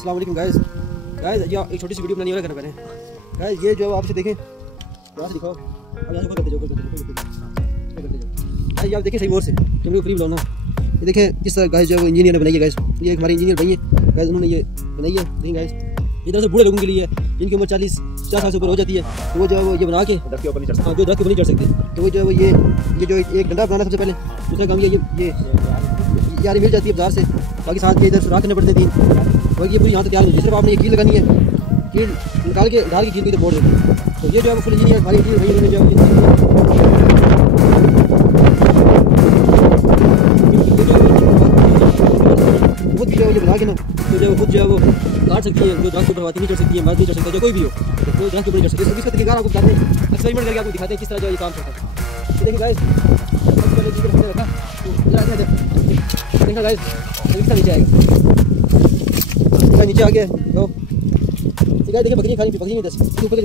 अस्सलाम वालेकुम गाइस। ये एक छोटी सी वीडियो बनानी है घर मैंने। गाइस ये जो आपसे देखें यहाँ से दिखाओ, अब यहाँ से करते जाओ गाइस, आप देखें सही और से जब फ्री बुलाना। ये देखें किस तरह गाइस जो इंजीनियर ने बनाई है गाइस, ये हमारे इंजीनियर भाई है गाइस, उन्होंने ये बनाई है। देखें गाइस इधर से बूढ़े लोगों के लिए जिनकी उम्र 40 साल से ऊपर हो जाती है, तो वो जो है वो ये बना के दरख्त के ऊपर नहीं चढ़ सकते। हाँ, जो दरख्त के ऊपर नहीं चढ़ सकते, तो वो जो है वो ये जो एक डंडा बनाना सबसे पहले। दूसरा काम ये यारी मिल जाती है बाजार से, बाकी साथ के इधर सुराख करने पड़ते हैं 3, और ये पूरी यहाँ तक तैयार होती है। सिर्फ आपने ये कील लगानी है, कील निकाल के ढाल की कील को इधर मोड़ देनी है। तो ये जो है वो फुल इंजीनियर हमारी इंजीनियर भाई जो खुद भी जो है ये बना के ना, तो जो है खुद जो है वो काट सकती है, जो दरख्त के ऊपर नहीं चढ़ सकती है, बात नहीं चढ़ सकता, जो कोई भी हो तो दरख्त के ऊपर नहीं चढ़ सकती। इसका तरीका आपको बताते हैं, एक्सपेरिमेंट करके आपको दिखाते हैं किस तरह जो ये काम करता है। तो देखिए गाइस देखा गाइस इसका नीचे आएगा, इसका नीचे आ गया तो देखिए बकरियाँ खा रही हैं, बकरियाँ दस ऊपर ये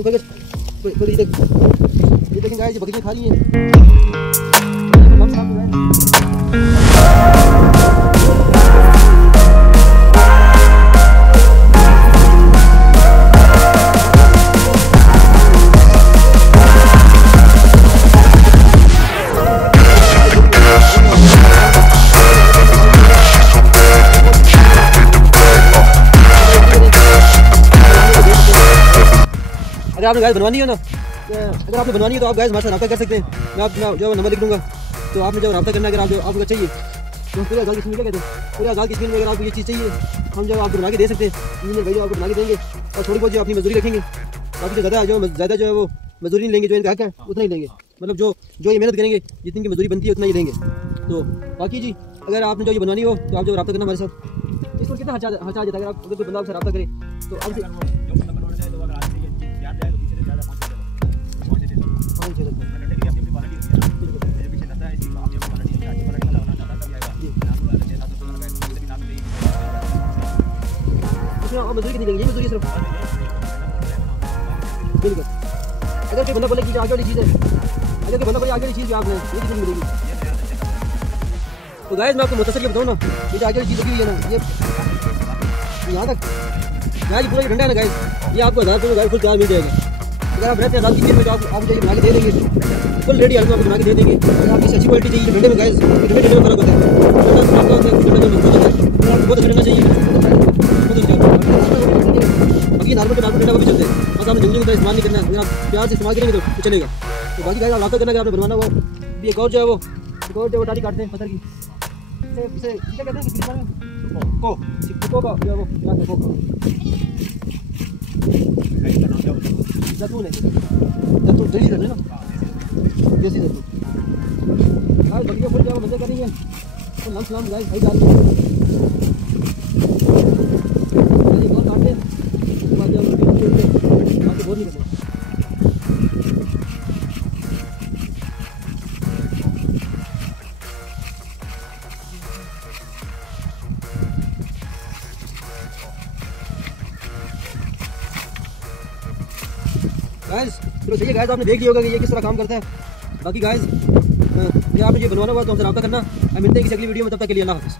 देखें गाइस, ये बकरियाँ खा रही हैं। अगर आपने गाइस बनवानी है ना, अगर आपने बनवानी है तो आप गाइस हमारे साथ रब्ता कर सकते हैं। मैं आपका जो नंबर लिख दूँगा, तो आपने जब रब्ता करना, अगर आप जो आपको चाहिए तो पूरे आज़ाद किस्म में क्या कहते हैं, पूरे आज़ाद किस्म में अगर आपको ये चीज़ चाहिए हम जो आपको बना के दे सकते हैं, इंजीनियर भाई जो आपको बना के देंगे। और थोड़ी बहुत जो अपनी मजदूरी रखेंगे, बाकी जो ज़्यादा जो है वो मजदूरी नहीं लेंगे, जो इनका हक है उतना ही लेंगे। मतलब जो ये मेहनत करेंगे जितनी की मजदूरी बनती है उतना ही लेंगे। तो बाकी जी अगर आपने जो ये बनवानी हो तो आप जो रब्ता करना हमारे साथ। इस पर कितना खर्चा आ जाता है अगर आप कोई बंदा आपसे रब्ता करे तो आपसे मजदूरी कितनी देंगे? ये मजदूरी सिर्फ बिल्कुल। अगर कोई बंदा बोले कि आगे वाली चीज़ है, अगर कोई बंदा बोले आगे वाली चीज़ आपने ये कितनी मिलेगी? तो गाइस मैं आपको मुख्तसर ये बताऊँ ना, ये जो आगे वाली चीज़ लगी हुई है ना, ये यहाँ तक गाइस पूरा ये ठंडा है ना गाइस, ये आपको 1000 रुपये फुल चार्ज मिल जाएगा। अगर आप रहते हैं 1000 की चीज़ में तो आप जो बना के दे देंगे फुल रेडी आपको बना के दे देंगे। अगर आपकी अच्छी क्वालिटी चाहिए ठंडे में गाइस, ठंडे में फर्क होता है, बहुत ठंडा चाहिए। बाकी नॉर्मल के ठंडा वो भी चलते हैं, बस आपने जंगली का इस्तेमाल नहीं करना है। अगर आप प्याज से इस्तेमाल करेंगे तो चलेगा। तो बाकी गाइस आप रब्ता करना, अगर आपने बनवाना वो भी एक और जो है वो डाली काटते हैं पत्थर की, इसे क्या कहते हैं किसी में को का जो है वो जैतून है, जैतून जड़ी है ना, देसी जैतून। गाइस बकरियाँ फुल जो मजे करेंगे तो लंच लाम गाइस भाई डाल ये बहुत काटते हैं, उसके बाद जब बाकी बहुत नहीं करते। गाइस चलो सही है गाइस, आपने देख लिया होगा कि ये किस तरह काम करता है। बाकी गाइस ये आपने ये बनवाना हुआ तो हमसे रब्ता करना। हम मिलते हैं किसी अगली वीडियो में, तब तक के लिए अल्लाह हाफ़िज़।